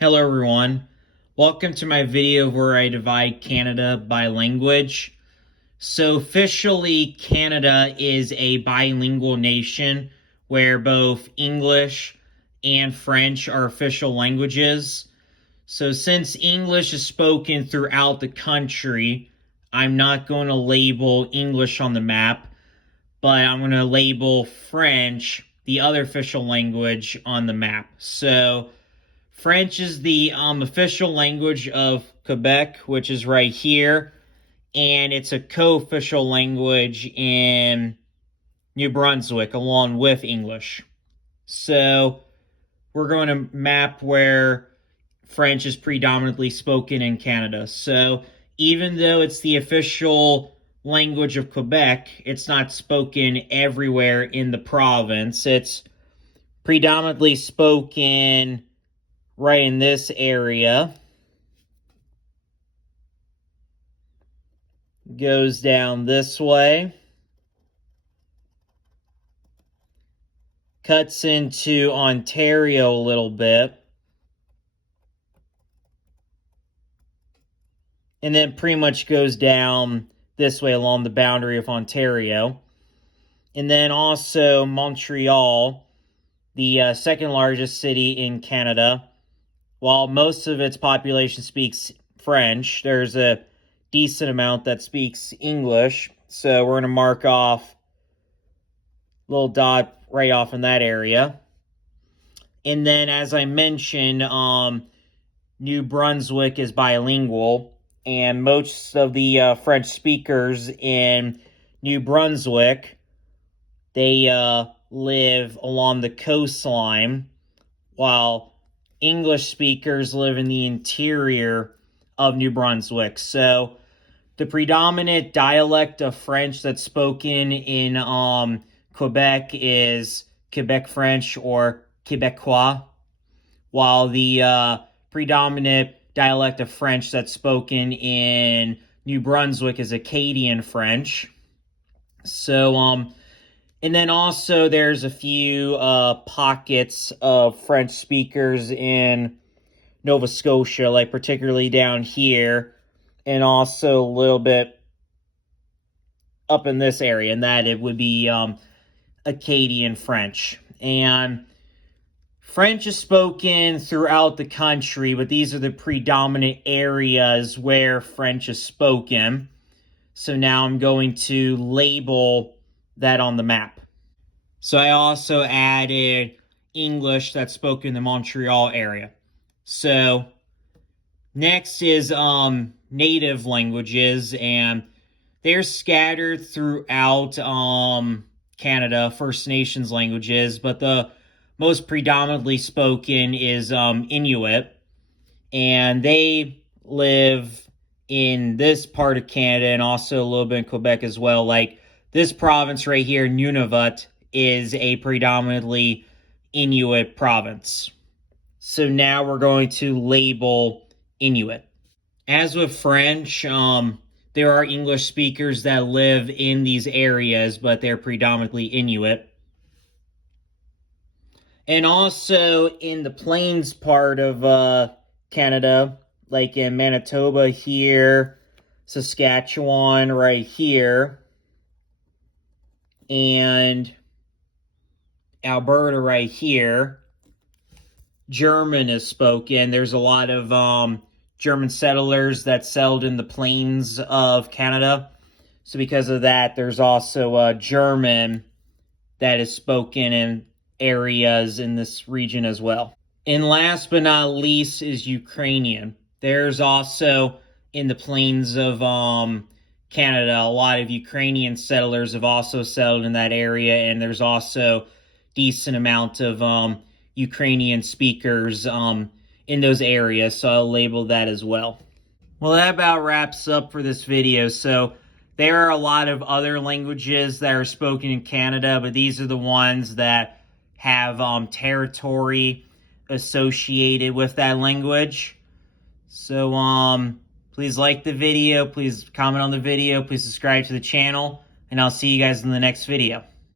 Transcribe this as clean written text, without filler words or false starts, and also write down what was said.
Hello everyone, welcome to my video where I divide Canada by language. So officially Canada is a bilingual nation where both English and French are official languages. So since English is spoken throughout the country, I'm not going to label English on the map, but I'm going to label French, the other official language, on the map. So French is the official language of Quebec, which is right here, and it's a co-official language in New Brunswick along with English. So we're going to map where French is predominantly spoken in Canada. So even though it's the official language of Quebec, it's not spoken everywhere in the province. It's predominantly spoken right in this area. Goes down this way. Cuts into Ontario a little bit. And then pretty much goes down this way along the boundary of Ontario. And then also Montreal, the second largest city in Canada. While most of its population speaks French, there's a decent amount that speaks English. So we're going to mark off a little dot right off in that area. And then, as I mentioned, New Brunswick is bilingual, and most of the French speakers in New Brunswick, they live along the coastline, while English speakers live in the interior of New Brunswick. So the predominant dialect of French that's spoken in Quebec is Quebec French or Quebecois, while the predominant dialect of French that's spoken in New Brunswick is Acadian French. So, and then also there's a few pockets of French speakers in Nova Scotia, like particularly down here, and also a little bit up in this area, and that it would be Acadian French. And French is spoken throughout the country, but these are the predominant areas where French is spoken. So now I'm going to label that on the map. So I also added English that's spoken in the Montreal area. So next is native languages, and they're scattered throughout Canada, First Nations languages, but the most predominantly spoken is Inuit, and they live in this part of Canada and also a little bit in Quebec as well. Like this province right here, Nunavut, is a predominantly Inuit province. So now we're going to label Inuit. As with French, there are English speakers that live in these areas, but they're predominantly Inuit. And also in the plains part of Canada, like in Manitoba here, Saskatchewan right here, and Alberta right here, German is spoken. There's a lot of German settlers that settled in the plains of Canada. So because of that, there's also German that is spoken in areas in this region as well. And last but not least is Ukrainian. There's also in the plains of Canada, a lot of Ukrainian settlers have also settled in that area, and there's also decent amount of Ukrainian speakers in those areas, so I'll label that as well. Well, that about wraps up for this video. So there are a lot of other languages that are spoken in Canada, but these are the ones that have territory associated with that language. So please like the video, please comment on the video, please subscribe to the channel, and I'll see you guys in the next video.